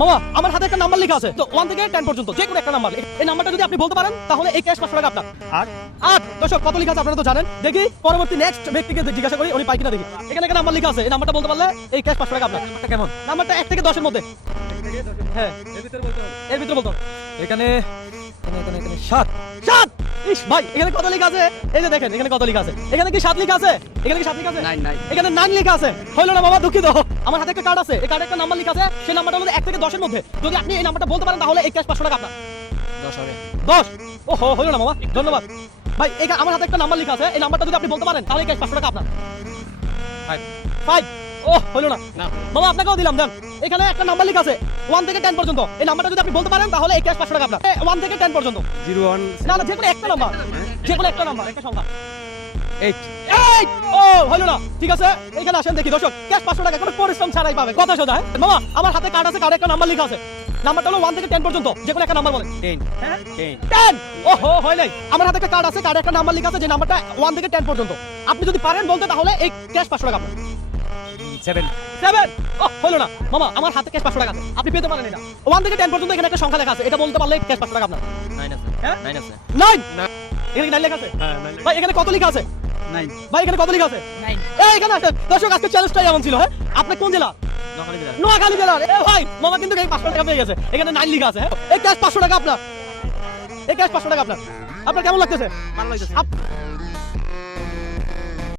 মামা আমার হাতে একটা নাম্বার লেখা আছে তো 1 থেকে 10 পর্যন্ত যে কোনো একটা নাম্বার এই নাম্বারটা যদি আপনি বলতে পারেন তাহলে এই ক্যাশ 500 টাকা আপনার 8 দর্শক কত লেখা আছে আপনারা তো জানেন দেখি পরবর্তী নেক্সট ব্যক্তিকে জিজ্ঞাসা করি উনি পাই কিনা দেখি এখানে একটা নাম্বার লেখা আছে এই নাম্বারটা বলতে পারলে এই ক্যাশ 500 টাকা আপনার নাম্বারটা কেমন নাম্বারটা 1 থেকে 10 এর মধ্যে হ্যাঁ এর ভিতরে বলতে হবে এখানে এখানে 7 ইস ভাই এখানে কত লেখা আছে এই যে দেখেন এখানে কত লেখা আছে এখানে কি 7 লেখা আছে এখানে কি 7 লেখা আছে 9 এখানে 9 লেখা আছে হলো না বাবা দুঃখিত আমার হাতে একটা কার্ড আছে এই কার্ডে একটা নাম্বার লেখা আছে সেই নাম্বারটা হলো 1 থেকে 10 এর মধ্যে যদি আপনি এই নাম্বারটা বলতে পারেন তাহলে এই ক্যাশ 500 টাকা আপনার 10 হবে 10 ওহো হলো না মামা ধন্যবাদ ভাই এখানে আমার হাতে একটা নাম্বার লেখা আছে এই নাম্বারটা যদি আপনি বলতে পারেন তাহলে এই ক্যাশ 500 টাকা আপনার 5 ও হলো না মামা আপনাকেও দিলাম দেন এখানে একটা নাম্বার লেখা আছে 1 থেকে 10 পর্যন্ত এই নাম্বারটা যদি আপনি বলতে পারেন তাহলে এই ক্যাশ 500 টাকা আপনার 1 থেকে 10 পর্যন্ত 01 না না যে কোনো একটা নাম্বার যে কোনো একটা নাম্বার একটা সংখ্যা 8 ও হলো না ঠিক আছে এখানে আসেন দেখি দর্শক ক্যাশ 500 টাকা কোনো পরিশ্রম ছাড়াই পাবে কথা সোজা মামা আমার হাতে কার্ড আছে কার্ডে একটা নাম্বার লেখা আছে নাম্বারটা হলো 1 থেকে 10 পর্যন্ত যে কোনো একটা নাম্বার বলেন 10 হ্যাঁ 10 ওহো হয় নাই আমার হাতে একটা কার্ড আছে কার্ডে একটা নাম্বার লেখা আছে যে নাম্বারটা 1 থেকে 10 পর্যন্ত আপনি যদি পারেন বলতে তাহলে এই ক্যাশ 500 টাকা আপনার 7 ও হলো না মামা আমার হাতে ক্যাশ 500 টাকা আছে আপনি পেতে পারেন এটা 1 থেকে 10 পর্যন্ত এখানে একটা সংখ্যা লেখা আছে এটা বলতে পারলে ক্যাশ 500 টাকা আপনার 9 আছে হ্যাঁ 9 আছে 9 এখানে 9 লেখা আছে হ্যাঁ ভাই এখানে কত লেখা আছে 9 ভাই এখানে কত লেখা আছে 9 এই এখানে আছে দর্শক আজকে চ্যালেঞ্জটাই এমন ছিল হ্যাঁ আপনি কোন জেলা নোয়াখালী জেলার এ ভাই মামা কিন্তু এই 500 টাকা পেয়ে গেছে এখানে 9 লেখা আছে হ্যাঁ এই ক্যাশ 500 টাকা আপনার এই ক্যাশ 500 টাকা আপনার আপনার কেমন লাগতেছে ভালো লাগতেছে